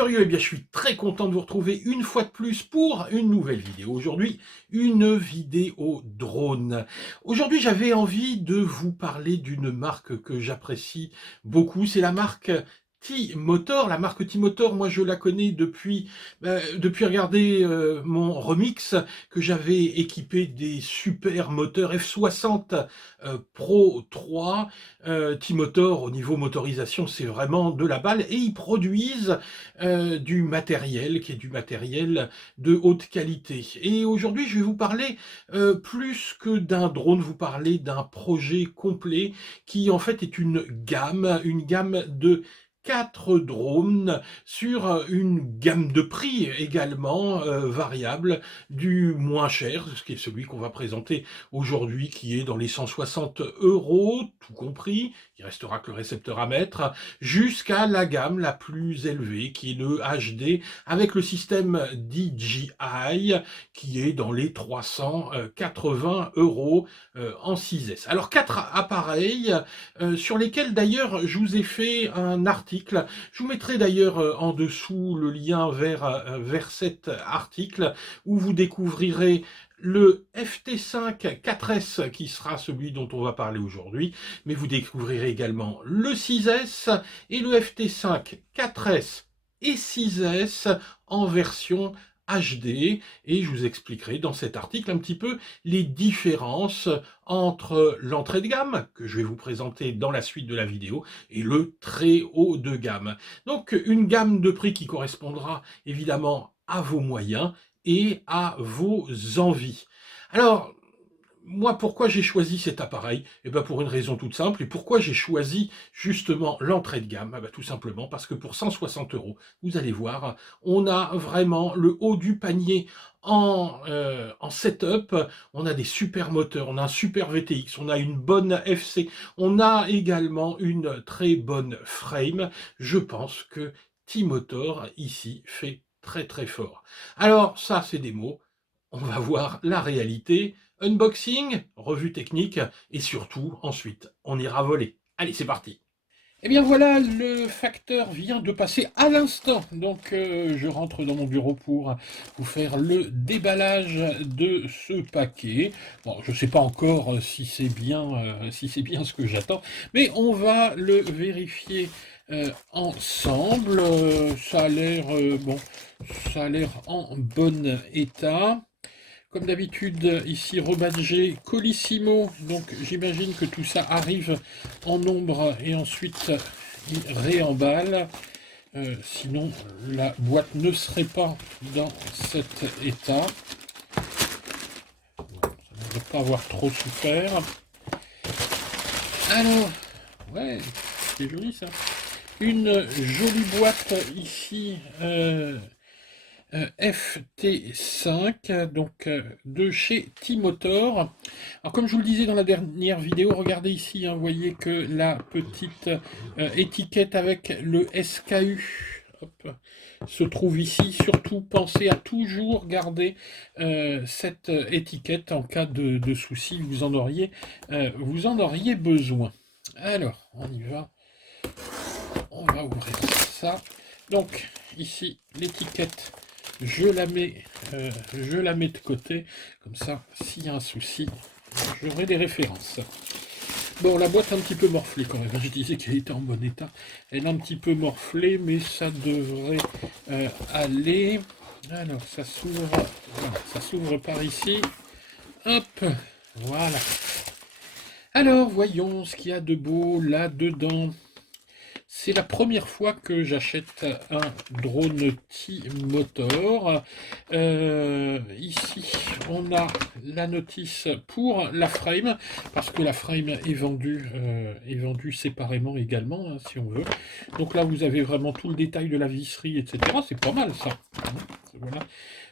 furieux, eh bien je suis très content de vous retrouver une fois de plus pour une nouvelle vidéo. Aujourd'hui, une vidéo drone. Aujourd'hui, j'avais envie de vous parler d'une marque que j'apprécie beaucoup. C'est la marque T-Motor. La marque T-Motor, moi je la connais depuis regarder mon remix que j'avais équipé des super moteurs F60 Pro 3. T-Motor, au niveau motorisation, c'est vraiment de la balle et ils produisent du matériel qui est du matériel de haute qualité. Et aujourd'hui, je vais vous parler plus que d'un drone, vous parler d'un projet complet qui en fait est une gamme de 4 drones sur une gamme de prix également variable, du moins cher, ce qui est celui qu'on va présenter aujourd'hui, qui est dans les 160 €, tout compris, il restera que le récepteur à mettre, jusqu'à la gamme la plus élevée, qui est le HD, avec le système DJI, qui est dans les 380 € en 6S. Alors 4 appareils sur lesquels d'ailleurs je vous ai fait un article. Je vous mettrai d'ailleurs en dessous le lien vers cet article où vous découvrirez le FT5 4S qui sera celui dont on va parler aujourd'hui, mais vous découvrirez également le 6S et le FT5 4S et 6S en version HD, et je vous expliquerai dans cet article un petit peu les différences entre l'entrée de gamme, que je vais vous présenter dans la suite de la vidéo, et le très haut de gamme. Donc une gamme de prix qui correspondra évidemment à vos moyens et à vos envies. Alors, moi, pourquoi j'ai choisi cet appareil? Eh bien, pour une raison toute simple. Et pourquoi j'ai choisi justement l'entrée de gamme? Eh bien, tout simplement parce que pour 160 €, vous allez voir, on a vraiment le haut du panier en setup. On a des super moteurs, on a un super VTX, on a une bonne FC, on a également une très bonne frame. Je pense que T-Motor ici fait très très fort. Alors, ça, c'est des mots. On va voir la réalité. Unboxing, revue technique, et surtout, ensuite, on ira voler. Allez, c'est parti. Eh bien voilà, le facteur vient de passer à l'instant. Donc je rentre dans mon bureau pour vous faire le déballage de ce paquet. Bon, je ne sais pas encore si c'est bien ce que j'attends, mais on va le vérifier ensemble. Ça a l'air bon, ça a l'air en bon état. Comme d'habitude, ici rebadgé Colissimo, donc j'imagine que tout ça arrive en nombre et ensuite il réemballe. Sinon, la boîte ne serait pas dans cet état. Ça ne devrait pas avoir trop souffert. Alors, ouais, c'est joli ça. Une jolie boîte ici. FT5, donc de chez T-Motor. Alors comme je vous le disais dans la dernière vidéo, regardez ici, hein, vous voyez que la petite étiquette avec le SKU hop, se trouve ici. Surtout pensez à toujours garder cette étiquette en cas de souci, vous en auriez besoin. Alors, on y va. On va ouvrir ça. Donc ici l'étiquette, je la mets de côté, comme ça s'il y a un souci, j'aurai des références. Bon, la boîte est un petit peu morflée quand même, je disais qu'elle était en bon état, elle est un petit peu morflée, mais ça devrait aller. Alors ça s'ouvre, voilà, ça s'ouvre par ici, hop, voilà. Alors voyons ce qu'il y a de beau là-dedans. C'est la première fois que j'achète un drone T-Motor. Ici, on a la notice pour la frame, parce que la frame est vendue séparément également, hein, si on veut. Donc là, vous avez vraiment tout le détail de la visserie, etc. C'est pas mal, ça. Voilà.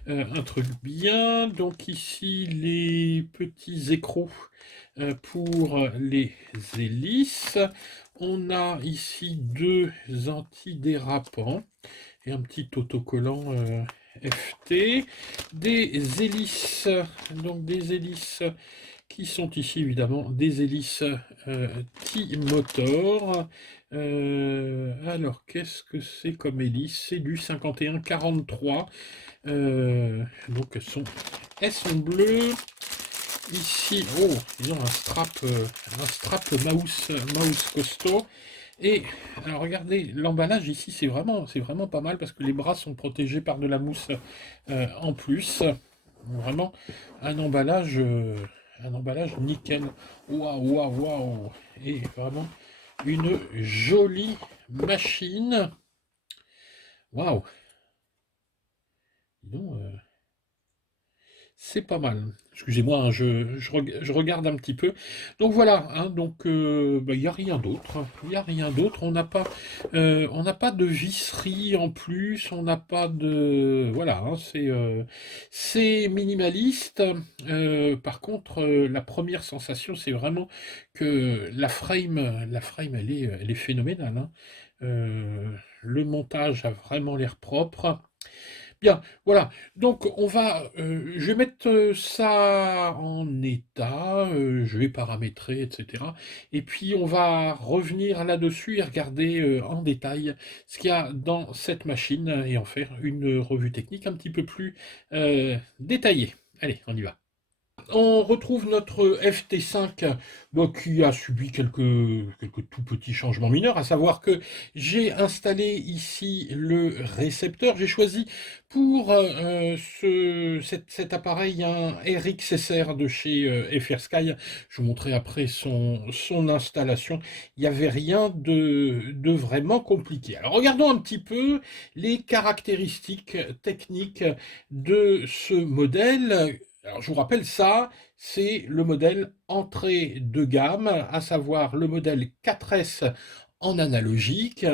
Un truc bien. Donc ici, les petits écrous pour les hélices. On a ici deux antidérapants et un petit autocollant FT. Des hélices, donc des hélices qui sont ici évidemment des hélices T-Motor. Alors, qu'est-ce que c'est comme hélice? C'est du 51-43. Donc, elles sont bleues. Ici, oh, ils ont un strap mouse costaud. Et alors regardez, l'emballage ici, c'est vraiment pas mal parce que les bras sont protégés par de la mousse en plus. Vraiment un emballage nickel. Waouh, waouh, waouh. Et vraiment une jolie machine. Waouh. Dis donc, c'est pas mal. Excusez-moi, hein, je regarde un petit peu. Donc voilà, hein, donc bah, il n'y a rien d'autre. Il n'y a rien d'autre. On n'a pas de visserie en plus. On n'a pas de. Voilà, hein, c'est minimaliste. Par contre, la première sensation, c'est vraiment que la frame, elle est phénoménale, hein. Le montage a vraiment l'air propre. Bien, voilà. Donc je vais mettre ça en état, je vais paramétrer, etc. Et puis on va revenir là-dessus et regarder en détail ce qu'il y a dans cette machine et en faire une revue technique un petit peu plus détaillée. Allez, on y va. On retrouve notre FT5 qui a subi quelques tout petits changements mineurs, à savoir que j'ai installé ici le récepteur. J'ai choisi pour cet appareil un RXSR de chez FR Sky. Je vous montrerai après son installation. Il n'y avait rien de vraiment compliqué. Alors regardons un petit peu les caractéristiques techniques de ce modèle. Alors, je vous rappelle, ça, c'est le modèle entrée de gamme, à savoir le modèle 4S en analogique.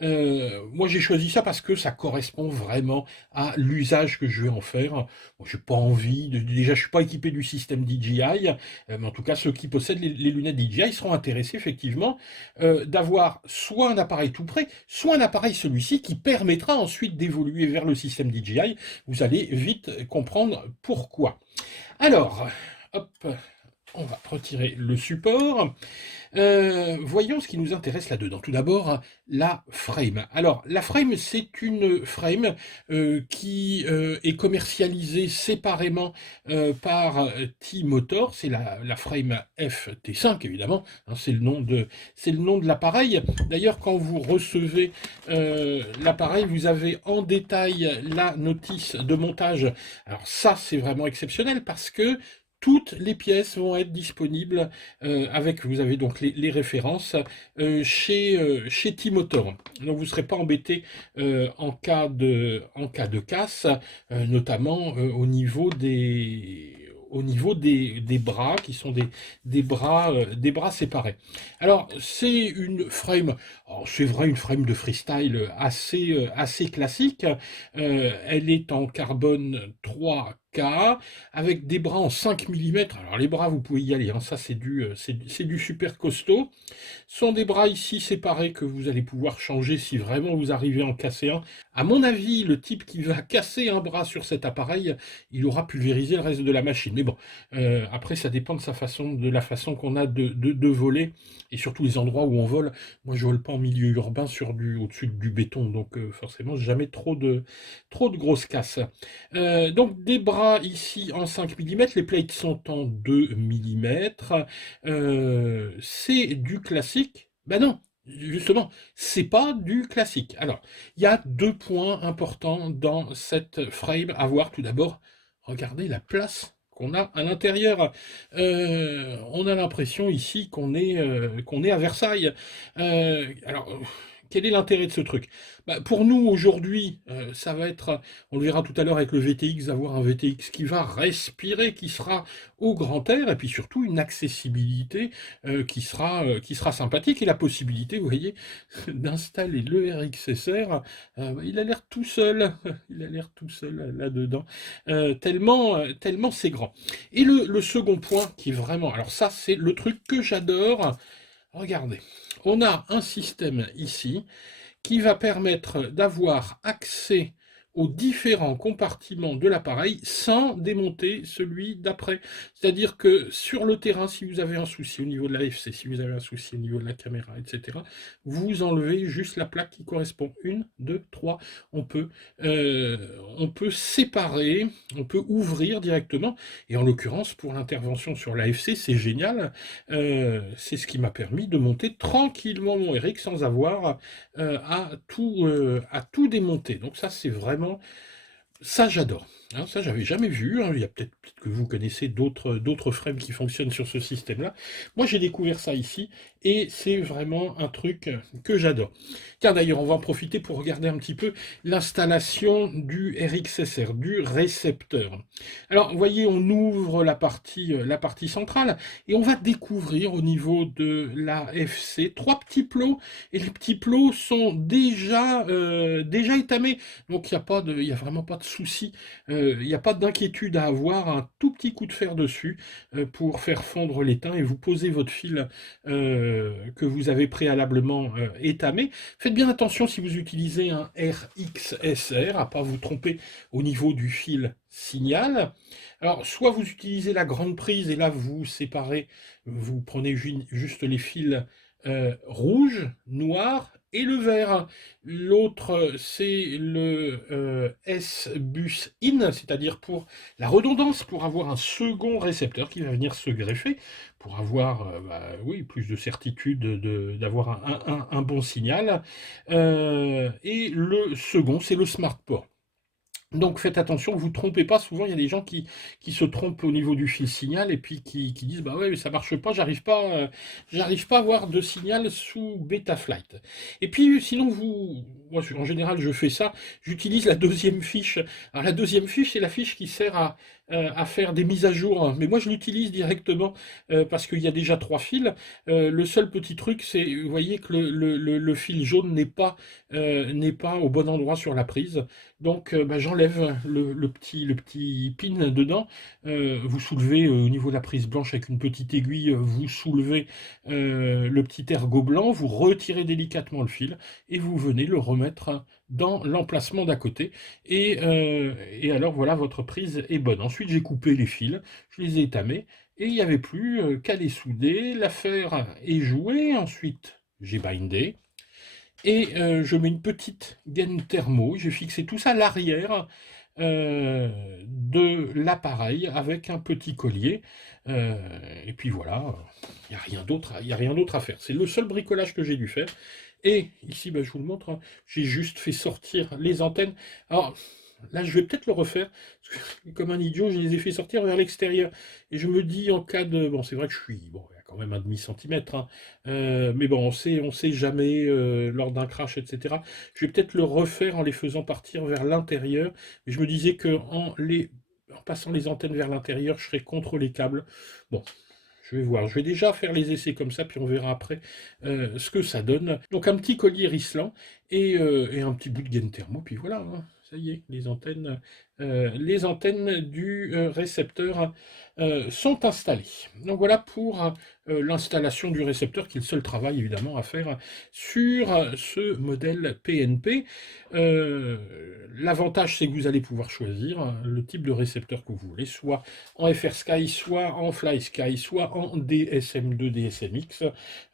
Moi, j'ai choisi ça parce que ça correspond vraiment à l'usage que je vais en faire. Moi, j'ai pas envie déjà, je suis pas équipé du système DJI, mais en tout cas, ceux qui possèdent les lunettes DJI seront intéressés effectivement d'avoir soit un appareil tout prêt, soit un appareil celui-ci qui permettra ensuite d'évoluer vers le système DJI. Vous allez vite comprendre pourquoi. Alors, hop, on va retirer le support. Voyons ce qui nous intéresse là-dedans. Tout d'abord, la frame. Alors, la frame, c'est une frame qui est commercialisée séparément par T-Motor. C'est la frame FT5, évidemment. Hein, c'est le nom de l'appareil. D'ailleurs, quand vous recevez l'appareil, vous avez en détail la notice de montage. Alors ça, c'est vraiment exceptionnel parce que toutes les pièces vont être disponibles vous avez donc les références chez T-Motor. Donc vous ne serez pas embêté en cas de casse, notamment au niveau des bras, qui sont des bras séparés. Alors, c'est une frame, c'est vrai, une frame de freestyle assez classique. Elle est en carbone 3K, avec des bras en 5 mm. Alors, les bras, vous pouvez y aller, hein, ça, c'est du super costaud. Ce sont des bras ici séparés que vous allez pouvoir changer si vraiment vous arrivez à en casser un. À mon avis, le type qui va casser un bras sur cet appareil, il aura pulvérisé le reste de la machine. Mais bon, après, ça dépend de la façon qu'on a de voler, et surtout les endroits où on vole. Moi, je vole pas en milieu urbain au-dessus du béton, donc forcément, jamais trop de grosses casses. Donc, des bras ici en 5 mm, les plates sont en 2 mm. C'est du classique? Ben non, justement, c'est pas du classique. Alors, il y a deux points importants dans cette frame à voir. Tout d'abord, regardez la place qu'on a à l'intérieur. On a l'impression ici qu'on est à Versailles. Alors, quel est l'intérêt de ce truc? Bah, pour nous, aujourd'hui, ça va être, on le verra tout à l'heure avec le VTX, d'avoir un VTX qui va respirer, qui sera au grand air, et puis surtout une accessibilité qui sera sympathique, et la possibilité, vous voyez, d'installer le RXSR, il a l'air tout seul, il a l'air tout seul là-dedans, tellement c'est grand. Et le second point qui est vraiment, alors ça c'est le truc que j'adore, regardez, on a un système ici qui va permettre d'avoir accès aux différents compartiments de l'appareil sans démonter celui d'après. C'est-à-dire que sur le terrain, si vous avez un souci au niveau de la FC, si vous avez un souci au niveau de la caméra, etc., vous enlevez juste la plaque qui correspond. Une, deux, trois. On peut, euh, on peut séparer, on peut ouvrir directement. Et en l'occurrence, pour l'intervention sur l'AFC, c'est génial. C'est ce qui m'a permis de monter tranquillement mon RX sans avoir à tout démonter. Donc ça, c'est vraiment ça, j'adore. Hein, ça, j'avais jamais vu. Hein. Il y a peut-être que vous connaissez d'autres frames qui fonctionnent sur ce système-là. Moi, j'ai découvert ça ici et c'est vraiment un truc que j'adore. Tiens, d'ailleurs, on va en profiter pour regarder un petit peu l'installation du RXSR, du récepteur. Alors, vous voyez, on ouvre la partie centrale et on va découvrir au niveau de la FC trois petits plots et les petits plots sont déjà étamés. Donc il y a vraiment pas de souci, il n'y a pas d'inquiétude à avoir, un tout petit coup de fer dessus pour faire fondre l'étain et vous posez votre fil que vous avez préalablement étamé. Faites bien attention si vous utilisez un RXSR à pas vous tromper au niveau du fil signal. Alors soit vous utilisez la grande prise et là vous séparez, vous prenez juste les fils rouge, noir et le vert. L'autre, c'est le S-Bus IN, c'est-à-dire pour la redondance, pour avoir un second récepteur qui va venir se greffer, pour avoir oui, plus de certitude d'avoir un bon signal. Et le second, c'est le SmartPort. Donc faites attention, ne vous trompez pas. Souvent, il y a des gens qui se trompent au niveau du fil signal et puis qui disent bah ouais, mais ça marche pas, j'arrive pas à avoir de signal sous Betaflight. Et puis sinon, moi en général, je fais ça, j'utilise la deuxième fiche. Alors la deuxième fiche, c'est la fiche qui sert à faire des mises à jour, hein. Mais moi, je l'utilise directement parce qu'il y a déjà trois fils. Le seul petit truc, c'est, vous voyez que le fil jaune n'est pas au bon endroit sur la prise. Donc j'enlève le petit pin dedans. Vous soulevez au niveau de la prise blanche avec une petite aiguille, vous soulevez le petit ergot blanc, vous retirez délicatement le fil et vous venez le remettre dans l'emplacement d'à côté. Et alors voilà, votre prise est bonne. Ensuite j'ai coupé les fils, je les ai étamés et il n'y avait plus qu'à les souder. L'affaire est jouée. Ensuite j'ai bindé. Et je mets une petite gaine thermo, j'ai fixé tout ça à l'arrière de l'appareil avec un petit collier. Euh, et puis voilà, il n'y a rien d'autre à faire. C'est le seul bricolage que j'ai dû faire. Et ici, je vous le montre, hein, j'ai juste fait sortir les antennes. Alors là, je vais peut-être le refaire, parce que, comme un idiot, je les ai fait sortir vers l'extérieur. Et je me dis, en cas de... Bon, c'est vrai que je suis... Bon, il y a quand même un demi-centimètre, hein. Mais bon, on sait jamais lors d'un crash, etc. Je vais peut-être le refaire en les faisant partir vers l'intérieur. Mais je me disais que en passant les antennes vers l'intérieur, je serais contre les câbles. Bon, je vais voir. Je vais déjà faire les essais comme ça, puis on verra après ce que ça donne. Donc un petit collier risselant et un petit bout de gaine thermo, puis voilà, hein. Ça y est, les antennes du récepteur sont installées. Donc voilà pour l'installation du récepteur, qui est le seul travail évidemment à faire sur ce modèle PNP. L'avantage, c'est que vous allez pouvoir choisir le type de récepteur que vous voulez, soit en FrSky, soit en FlySky, soit en DSM2, DSMX.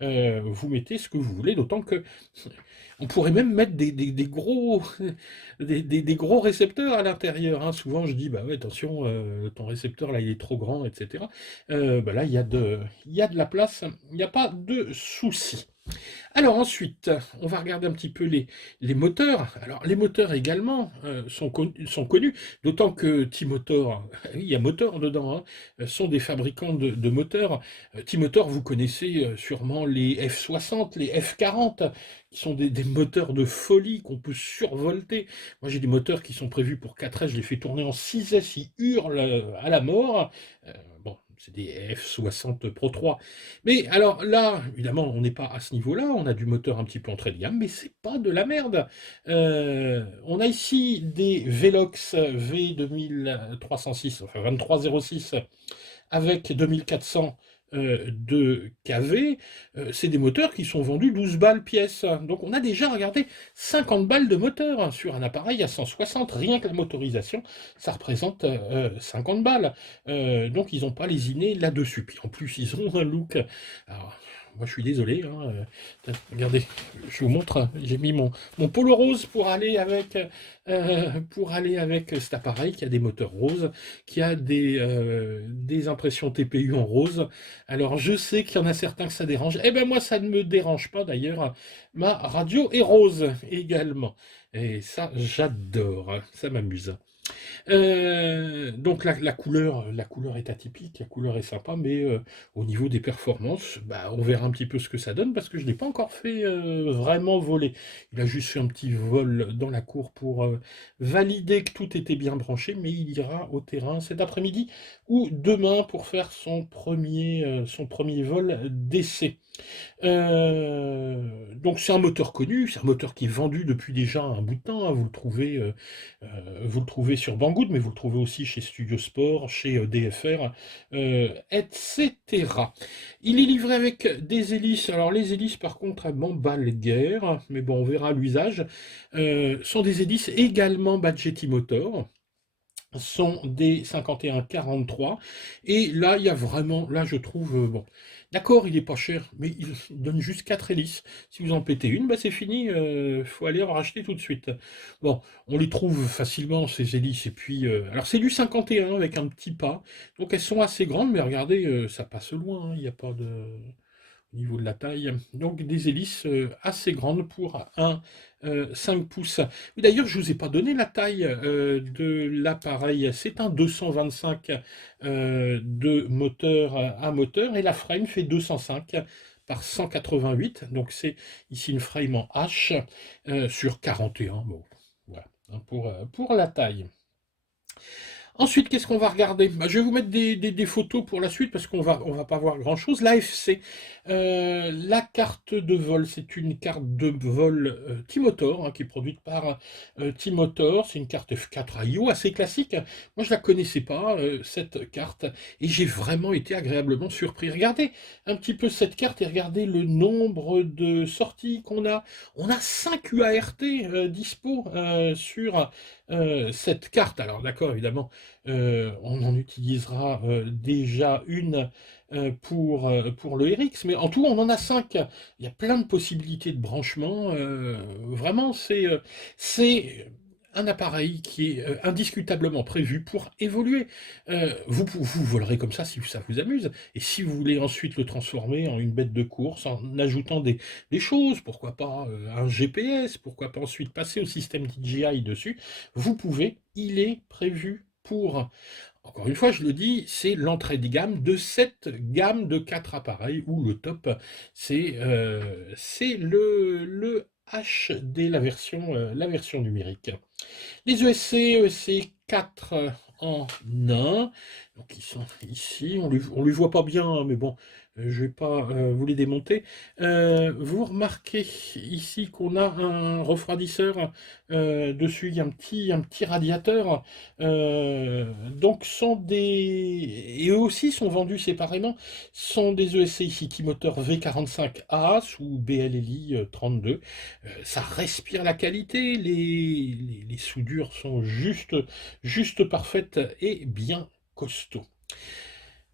Vous mettez ce que vous voulez, d'autant que on pourrait même mettre des gros, des gros récepteurs à l'intérieur, hein. Souvent, je dis, bah ouais, attention, ton récepteur, là, il est trop grand, etc. Là, il y a de la place, il n'y a pas de souci. Alors ensuite, on va regarder un petit peu les moteurs. Alors les moteurs également sont connus, d'autant que T-Motor, il y a moteur dedans, hein, sont des fabricants de moteurs. T-Motor, vous connaissez sûrement les F60, les F40, qui sont des moteurs de folie qu'on peut survolter. Moi j'ai des moteurs qui sont prévus pour 4S, je les fais tourner en 6S, ils hurlent à la mort. Bon, c'est des F60 Pro 3. Mais alors là, évidemment, on n'est pas à ce niveau-là, on a du moteur un petit peu entrée de gamme, mais c'est pas de la merde. On a ici des Velox V2306, enfin 2306, avec 2400 de kV, c'est des moteurs qui sont vendus 12 balles pièce. Donc on a déjà, regardé, 50 balles de moteur hein, sur un appareil à 160, rien que la motorisation, ça représente 50 balles. Donc ils n'ont pas lésiné là-dessus. Puis en plus, ils ont un look. Alors, moi, je suis désolé. Hein, regardez, je vous montre. Hein, j'ai mis mon polo rose pour aller avec cet appareil qui a des moteurs roses, qui a des impressions TPU en rose. Alors, je sais qu'il y en a certains que ça dérange. Eh bien, moi, ça ne me dérange pas d'ailleurs. Ma radio est rose également. Et ça, j'adore. Hein, ça m'amuse. Donc la couleur est atypique, la couleur est sympa, mais au niveau des performances, bah, on verra un petit peu ce que ça donne, parce que je ne l'ai pas encore fait vraiment voler. Il a juste fait un petit vol dans la cour pour valider que tout était bien branché, mais il ira au terrain cet après-midi ou demain pour faire son premier vol d'essai. Donc c'est un moteur connu, c'est un moteur qui est vendu depuis déjà un bout de temps, hein. Vous le trouvez sur Banggood, mais vous le trouvez aussi chez Studio Sport, chez DFR, etc. Il est livré avec des hélices. Alors les hélices par contre elles m'emballent guère, mais bon on verra l'usage. Sont des hélices également Badgetti Motor, sont des 51-43, et là il y a vraiment, là je trouve, bon, d'accord il est pas cher, mais il donne juste 4 hélices, si vous en pétez une, bah c'est fini, faut aller en racheter tout de suite. Bon, on les trouve facilement ces hélices, et puis, alors c'est du 51 avec un petit pas, donc elles sont assez grandes, mais regardez, ça passe loin, hein, il n'y a pas de... Au niveau de la taille, donc des hélices assez grandes pour un 5 pouces. Oui, d'ailleurs, je ne vous ai pas donné la taille de l'appareil. C'est un 225 de moteur à moteur, et la frame fait 205 par 188. Donc c'est ici une frame en H sur 41. Bon, voilà, hein, pour la taille. Ensuite, qu'est-ce qu'on va regarder? Bah, je vais vous mettre des photos pour la suite parce qu'on va pas voir grand-chose. L'AFC, la carte de vol, c'est une carte de vol T-Motor hein, qui est produite par T-Motor. C'est une carte F4 IO assez classique. Moi, je la connaissais pas, cette carte, et j'ai vraiment été agréablement surpris. Regardez un petit peu cette carte et regardez le nombre de sorties qu'on a. On a 5 UART dispo sur cette carte. Alors d'accord, évidemment, on en utilisera déjà une pour le RX, mais en tout on en a 5. Il y a plein de possibilités de branchement. Vraiment, c'est un appareil qui est indiscutablement prévu pour évoluer. Vous volerez comme ça si ça vous amuse, et si vous voulez ensuite le transformer en une bête de course en ajoutant des choses, pourquoi pas un GPS, pourquoi pas ensuite passer au système DJI dessus, vous pouvez, il est prévu pour. Encore une fois, je le dis, c'est l'entrée de gamme de cette gamme de 4 appareils, où le top, c'est le HD, la version numérique. Les ESC 4 en 1, donc ils sont ici, on les voit pas bien, hein, mais bon, je vais pas vous les démonter. Vous remarquez ici qu'on a un refroidisseur dessus, il y a un petit radiateur. Donc sont et eux aussi sont vendus séparément, sont des ESC ici T-Motor V45A sous BLLI 32. Ça respire la qualité, les soudures sont juste parfaites et bien costauds.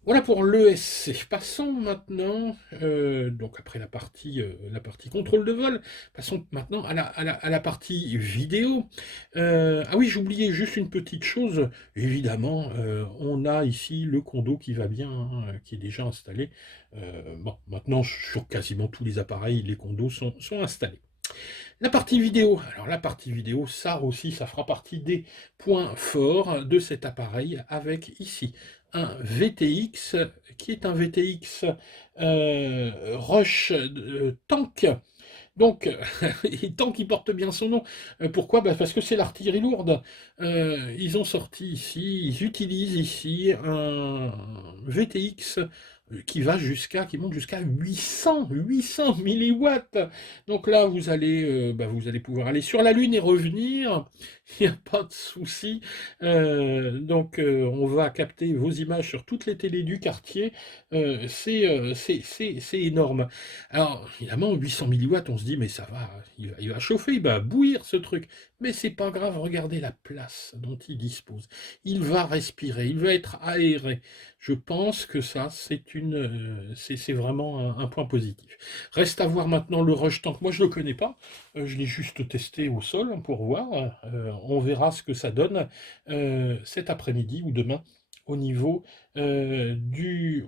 Voilà pour l'ESC. Passons maintenant, donc après la partie contrôle de vol, passons maintenant à la partie vidéo. Ah oui, j'oubliais juste une petite chose. Évidemment, on a ici le condo qui va bien, hein, qui est déjà installé. Bon, maintenant, sur quasiment tous les appareils, les condos sont installés. La partie vidéo, alors la partie vidéo, ça aussi, ça fera partie des points forts de cet appareil, avec ici un VTX, qui est un VTX Rush Tank. Donc, et tant qu'il porte bien son nom. Pourquoi? Bah, parce que c'est l'artillerie lourde. Ils ont sorti ici, ils utilisent ici un VTX qui monte jusqu'à 800 milliwatts. Donc là, vous allez pouvoir aller sur la Lune et revenir. Il n'y a pas de souci. On va capter vos images sur toutes les télés du quartier. C'est énorme. Alors, évidemment, 800 milliwatts, on se dit, mais ça va, il va chauffer, il va bouillir ce truc. Mais c'est pas grave, regardez la place dont il dispose. Il va respirer, il va être aéré. Je pense que ça, c'est vraiment un point positif. Reste à voir maintenant le Rush Tank. Moi, je ne le connais pas. Je l'ai juste testé au sol, hein, pour voir. On verra ce que ça donne cet après-midi ou demain au niveau du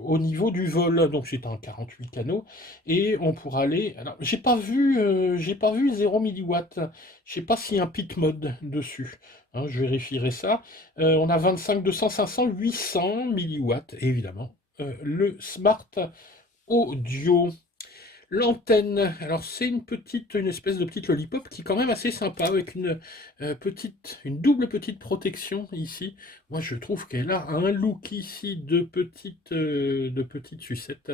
vol. Donc c'est un 48 canaux et on pourra aller. Alors j'ai pas vu 0 milliwatts. Je sais pas s'il y a un pit mode dessus. Hein, je vérifierai ça. On a 25, 200, 500, 800 milliwatts. Et évidemment, le Smart Audio. L'antenne, alors c'est une espèce de petite lollipop qui est quand même assez sympa avec une double petite protection ici. Moi je trouve qu'elle a un look ici de petite sucette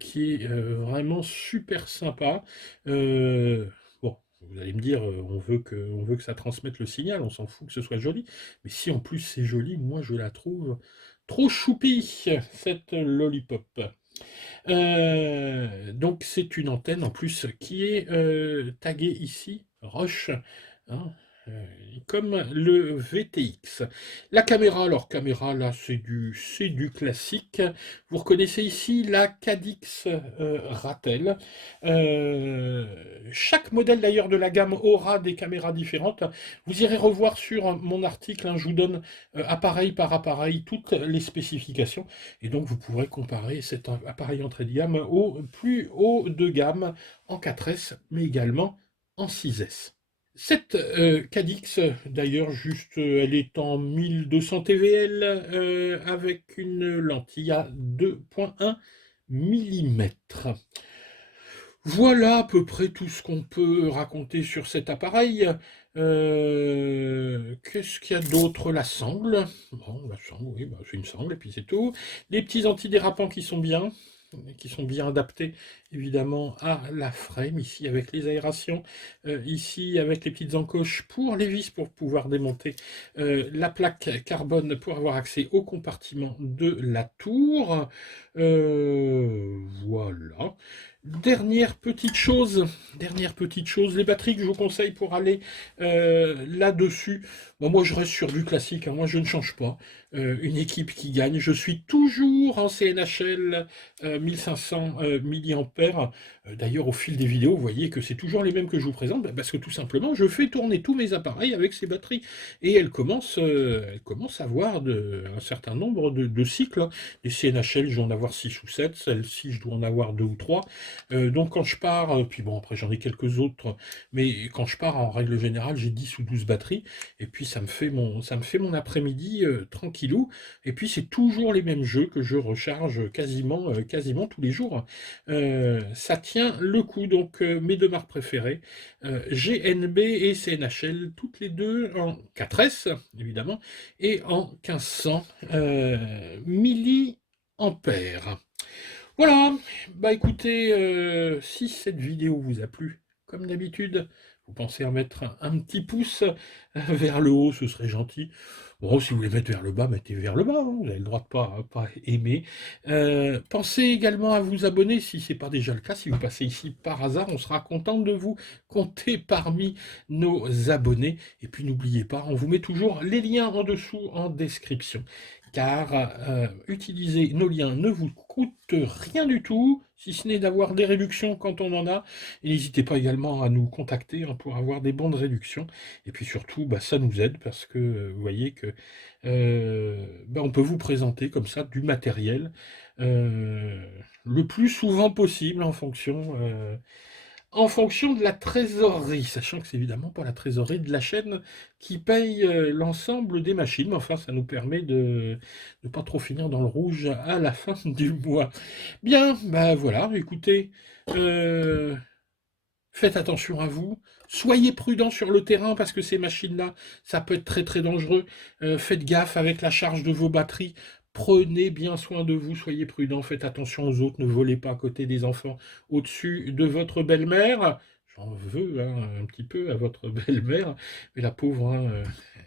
qui est vraiment super sympa. Bon, vous allez me dire, on veut que ça transmette le signal, on s'en fout que ce soit joli. Mais si en plus c'est joli, moi je la trouve trop choupie, cette lollipop. Donc c'est une antenne en plus qui est taguée ici, Roche, hein, euh, comme le VTX. La caméra, alors caméra là c'est du classique. Vous reconnaissez ici la Cadix Ratel. Chaque modèle d'ailleurs de la gamme aura des caméras différentes. Vous irez revoir sur mon article, hein, je vous donne appareil par appareil toutes les spécifications. Et donc, vous pourrez comparer cet appareil entrée de gamme au plus haut de gamme en 4S, mais également en 6S. Cette Cadix, d'ailleurs, elle est en 1200 TVL avec une lentille à 2,1 mm. Voilà à peu près tout ce qu'on peut raconter sur cet appareil. Qu'est-ce qu'il y a d'autre? La sangle. Bon, la sangle, oui, bah, c'est une sangle et puis c'est tout. Les petits antidérapants qui sont bien adaptés évidemment à la frame, ici avec les aérations, ici avec les petites encoches pour les vis pour pouvoir démonter la plaque carbone pour avoir accès au compartiment de la tour. Voilà. Dernière petite chose, les batteries que je vous conseille pour aller là-dessus. Bon, moi je reste sur du classique, hein, moi je ne change pas. Une équipe qui gagne, je suis toujours en CNHL 1500 mAh. D'ailleurs, au fil des vidéos, vous voyez que c'est toujours les mêmes que je vous présente, parce que tout simplement, je fais tourner tous mes appareils avec ces batteries. Et elles commencent à avoir un certain nombre de cycles, hein. Les CNHL, je dois en avoir 6 ou 7, celle-ci, je dois en avoir 2 ou 3. Donc quand je pars, puis bon, après j'en ai quelques autres, mais quand je pars, en règle générale, j'ai 10 ou 12 batteries, et puis ça me fait mon après-midi tranquillou, et puis c'est toujours les mêmes jeux que je recharge quasiment tous les jours. Ça tient le coup, donc mes deux marques préférées, GNB et CNHL, toutes les deux en 4S, évidemment, et en 1500 milliampères. Voilà, bah écoutez, si cette vidéo vous a plu, comme d'habitude, vous pensez à mettre un petit pouce vers le haut, ce serait gentil. Bon, si vous voulez mettre vers le bas, mettez vers le bas, hein, vous avez le droit de pas aimer. Pensez également à vous abonner si ce n'est pas déjà le cas. Si vous passez ici par hasard, on sera content de vous compter parmi nos abonnés. Et puis n'oubliez pas, on vous met toujours les liens en dessous en description. Car utiliser nos liens ne vous coûte rien du tout, si ce n'est d'avoir des réductions quand on en a. Et n'hésitez pas également à nous contacter, hein, pour avoir des bons de réduction. Et puis surtout, bah, ça nous aide parce que vous voyez que bah, on peut vous présenter comme ça du matériel le plus souvent possible en fonction de la trésorerie, sachant que c'est évidemment pas la trésorerie de la chaîne qui paye l'ensemble des machines, mais enfin ça nous permet de ne pas trop finir dans le rouge à la fin du mois. Bien, bah voilà, écoutez, faites attention à vous, soyez prudents sur le terrain parce que ces machines-là, ça peut être très très dangereux. Faites gaffe avec la charge de vos batteries Prenez bien soin de vous, soyez prudents, faites attention aux autres, ne volez pas à côté des enfants au-dessus de votre belle-mère. J'en veux hein, un petit peu à votre belle-mère, mais la pauvre, hein,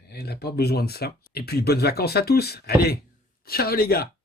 elle n'a pas besoin de ça. Et puis bonnes vacances à tous. Allez, ciao les gars.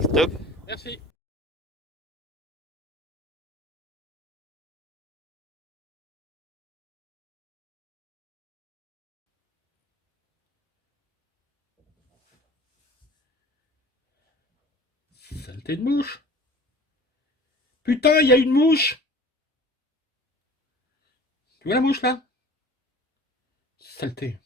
Stop. Merci. Saleté de mouche. Putain, il y a une mouche. Tu vois la mouche là? Saleté.